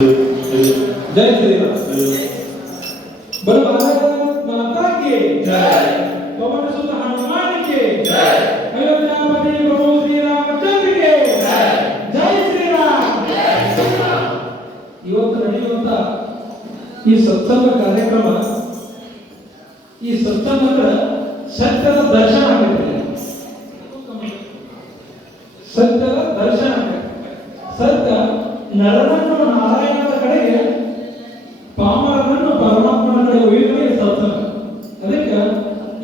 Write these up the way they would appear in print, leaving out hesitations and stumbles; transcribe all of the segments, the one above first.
जय श्री राम। बोलो भारत माता की जय। पवन सुत हनुमान की जय। अयोध्यापति प्रभु श्री रामचंद्र की जय। जय श्री राम। ಇವತ್ತು ನಡೆಯುವಂತ ಈ ಸತ್ಸಂಗ ಕಾರ್ಯಕ್ರಮ ಈ ಸತ್ಸಂಗ ಅಂದ್ರೆ ಸತ್ಯದ ದರ್ಶನ ಆಗುತ್ತೆ. ಸತ್ಯದ ದರ್ಶನ ಸತ್ಯ ನರನನ್ನು ನಾರಾಯಣನ ಕಡೆಗೆ ಪಾಮರನನ್ನು ಪರಮಾತ್ಮನ ಕಡೆ ಒಯ್ಯುವುದೇ ಸತ್ಸಂಗ. ಅದಕ್ಕೆ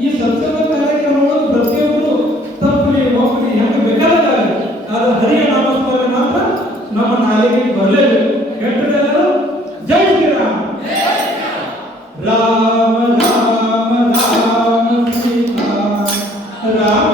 ಈ ಸತ್ಸಂಗ ಕಾರ್ಯಕ್ರಮಗಳು ಪ್ರತಿಯೊಬ್ಬರು ತಪ್ಪಲಿ ಒಪ್ಪಲಿ ಹೆಂಗೆ ಬೇಕಾದಾಗಲಿ ಆದ್ರೆ ಹರಿಯ ನಾಮಸ್ಮರಣೆ ಮಾತ್ರ ನಮ್ಮ ನಾಲಿಗೆಗೆ ಬರಲೇಬೇಕು. ಹೇಳ್ತಿದ್ದೆಲ್ಲರೂ ಜೈ ಶ್ರೀರಾಮ್. ರಾಮ ರಾಮ ರಾಮ ಸೀತಾ ರಾಮ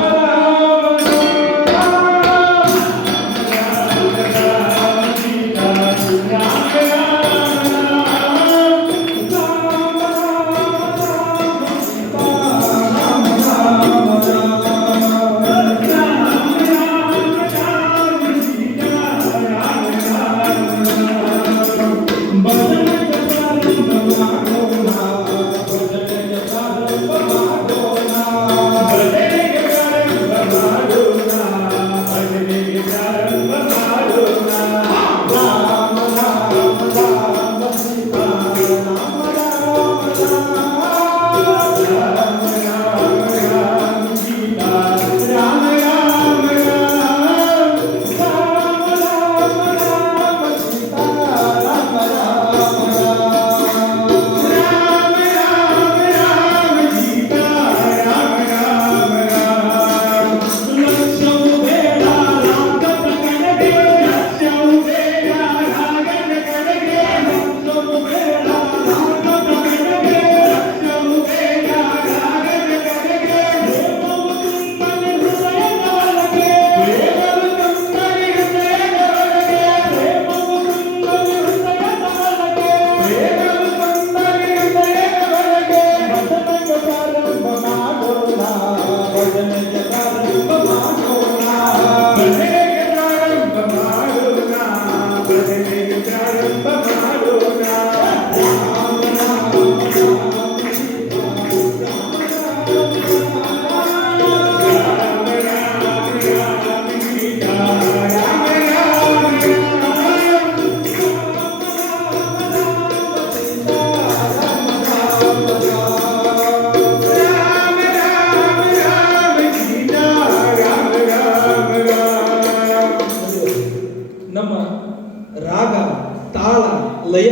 ಲಯ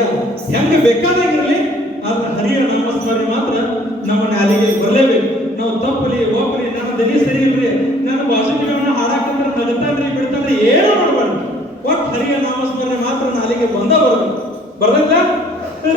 ಹೆಂಗೆ ಬೇಕಾದಾಗಿರಲಿ ಆದ್ರೆ ಹರಿಯ ನಾಮಸ್ಮರಣೆ ಮಾತ್ರ ನಮ್ಮ ನಾಲಿಗೆ ಬರಲೇಬೇಕು. ನಾವು ತಪ್ಪಲಿ ಒಪ್ಪಲಿ ನನ್ನ ದನಿ ಸರಿ ಇಲ್ರಿ ನಾನು ವಾಸುದೇವನ ಹಾಡಾಕಂದ್ರೆ ನಗತಾನ್ರಿ ಬಿಡ್ತಾನ್ರಿ ಏನೋ ಮಾಡಬಾರ್ದು. ಒಟ್ಟು ಹರಿಯ ನಾಮಸ್ಮರಣೆ ಮಾತ್ರ ನಾಲಿಗೆ ಬಂದ ಬರಬೇಕು. ಬರಲ್ಲ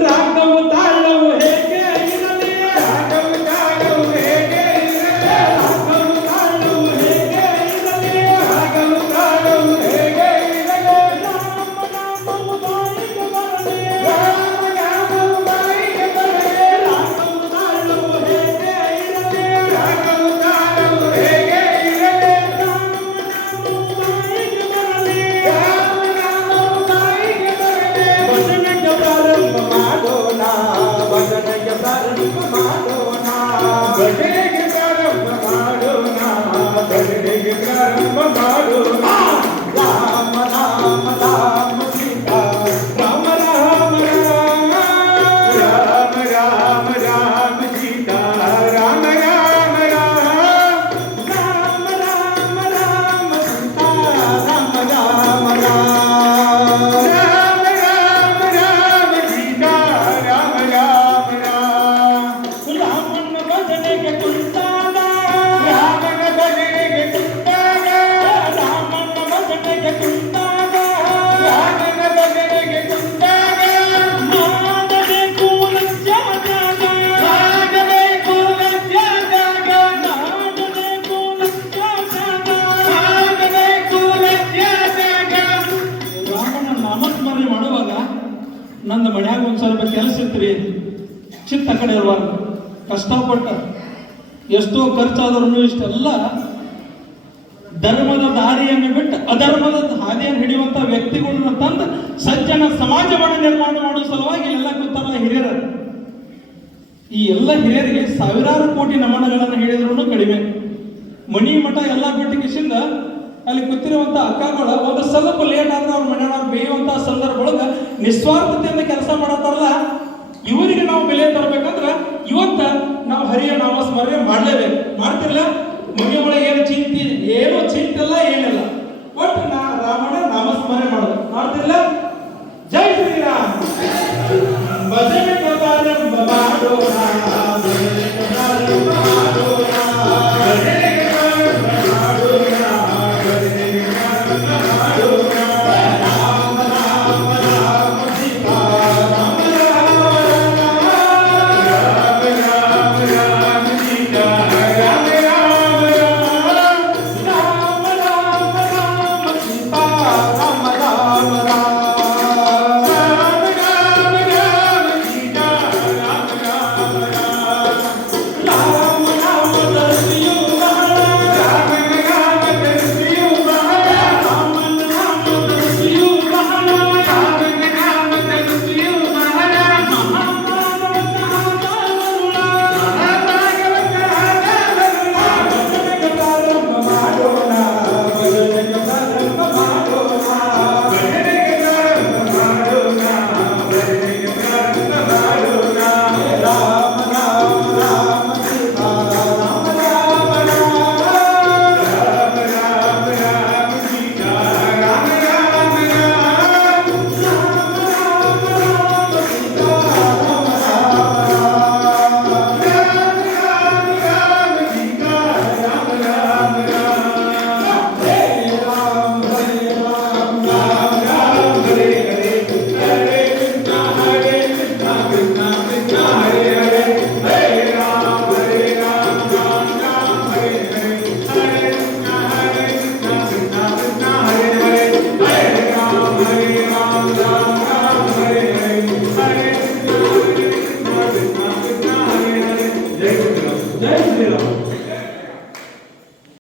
ರಾಗವು ತಾಳವು ಹೇಗೆ ಇರಲಿ ರಾಗವು ತಾಳವು ಹೇಗೆ ಇರಲಿ ರಾಗವು ತಾಳವು ಹೇಗೆ ಇರಲಿ ರಾಗವು ತಾಳವು ಹೇಗೆ ಇರಲಿ ರಾಮ ನಾಮವು ಬಾಯಿಗೆ ಬರಲಿ ರಾಮ ನಾಮವು ಬಾಯಿಗೆ ಬರಲಿ ರಾಗವು ತಾಳವು ಹೇಗೆ ಇರಲಿ ರಾಗವು ತಾಳವು ಹೇಗೆ ಇರಲಿ ರಾಮ ನಾಮವು ಬಾಯಿಗೆ ಬರಲಿ ರಾಮ ನಾಮವು ಬಾಯಿಗೆ ಬರಲಿ ಭಜನೆಗೆ ಪ್ರಾರಂಭ ಮಾಡೋಣ ಭಜನೆಗೆ ಪ್ರಾರಂಭ ಮಾಡೋಣ ಭಜನೆಗೆ ಪ್ರಾರಂಭ ಮಾಡೋಣ ಭಜನೆಗೆ ಪ್ರಾರಂಭ ಮಾಡೋಣ. ರಾಮ ರಾಮ ರಾಮ ಸೀತಾ ರಾಮ ರಾಮ ರಾಮ ರಾಮ ರಾಮ ರಾಮ ಸೀತಾ ರಾಮ ರಾಮ ರಾಮ ರಾಮ ರಾಮ ರಾಮ ಸೀತಾ ರಾಮ ರಾಮ ರಾಮ ರಾಮ ರಾಮ ರಾಮ ಸೀತಾ ರಾಮ ರಾಮ ರಾಮ. ರಾಮನ ಭಜನೆಗೆ ಕುಂತಾಗ ರಾಮನ ಭಜನೆಗೆ ಕುಂತಾಗ ರಾಮನ ಭಜನೆಗೆ ಕುಂತಾಗ ರಾಮನ ಭಜನೆಗೆ ಕುಂತಾಗ ಮಾಡಬೇಕು ಲಜ್ಜಾದಾಗ ಮಾಡಬೇಕು ಲಜ್ಜಾದಾಗ ಮಾಡಬೇಕು ಲಜ್ಜಾದಾಗ ಮಾಡಬೇಕು ಲಜ್ಜಾದಾಗ. ರಾಮನ ನಾಮಸ್ಮರಣೆ ಮಾಡುವಾಗ ನನ್ನ ಮನ್ಯಾಗ ಒಂದು ಸ್ವಲ್ಪ ಕೆಲಸ ಇತ್ರಿ ಚಿತ್ತ ಕಡೆ ಇರುವಾಗ ಕಷ್ಟಪಟ್ಟ ಎಷ್ಟೋ ಖರ್ಚಾದ್ರೂ ಇಷ್ಟೆಲ್ಲ ಧರ್ಮದ ದಾರಿಯನ್ನು ಬಿಟ್ಟು ಅಧರ್ಮದ ಹಾದಿಯನ್ನು ಹಿಡಿಯುವಂತ ವ್ಯಕ್ತಿಗಳನ್ನ ತಂದು ಸಜ್ಜನ ಸಮಾಜವನ್ನು ನಿರ್ಮಾಣ ಮಾಡುವ ಸಲುವಾಗಿ ಎಲ್ಲ ಕೂತಾರಲ್ಲ ಹಿರಿಯರು. ಈ ಎಲ್ಲ ಹಿರಿಯರಿಗೆ ಸಾವಿರಾರು ಕೋಟಿ ನಮನಗಳನ್ನು ಹೇಳಿದ್ರು ಕಡಿಮೆ. ಮನಿ ಮಠ ಎಲ್ಲ ಬಿಟ್ಟು ಕಿಸಿಂದ ಅಲ್ಲಿ ಕೂತಿರುವಂತ ಅಕ್ಕಗಳ ಒಂದು ಸ್ವಲ್ಪ ಲೇಟ್ ಆದ್ರೆ ಅವ್ರ ಮನೆಯವ್ರು ಬೇಯುವಂತ ಸಂದರ್ಭದೊಳಗ ನಿಸ್ವಾರ್ಥತೆಯಿಂದ ಕೆಲಸ ಮಾಡತ್ತಾರಲ್ಲ, ಇವರಿಗೆ ನಾವು ಬೆಲೆ ತರಬೇಕಂದ್ರ ಇವತ್ತ ನಾವು ಹರಿಯ ನಾಮಸ್ಮರಣೆ ಮಾಡ್ಲೇಬೇಕು. ಮಾಡ್ತಿರ್ಲ ಮನೆಯೊಳಗೆ ಏನು ಚಿಂತೆ, ಏನೋ ಚಿಂತಿಲ್ಲ ಏನಿಲ್ಲ, ಒಟ್ಟು ರಾಮನ ನಾಮಸ್ಮರಣೆ ಮಾಡೋದು. ಮಾಡ್ತಿರ್ಲ? ಜೈ ಶ್ರೀರಾಮ್. ಭಜನೆ ಮಾಡೋಣ.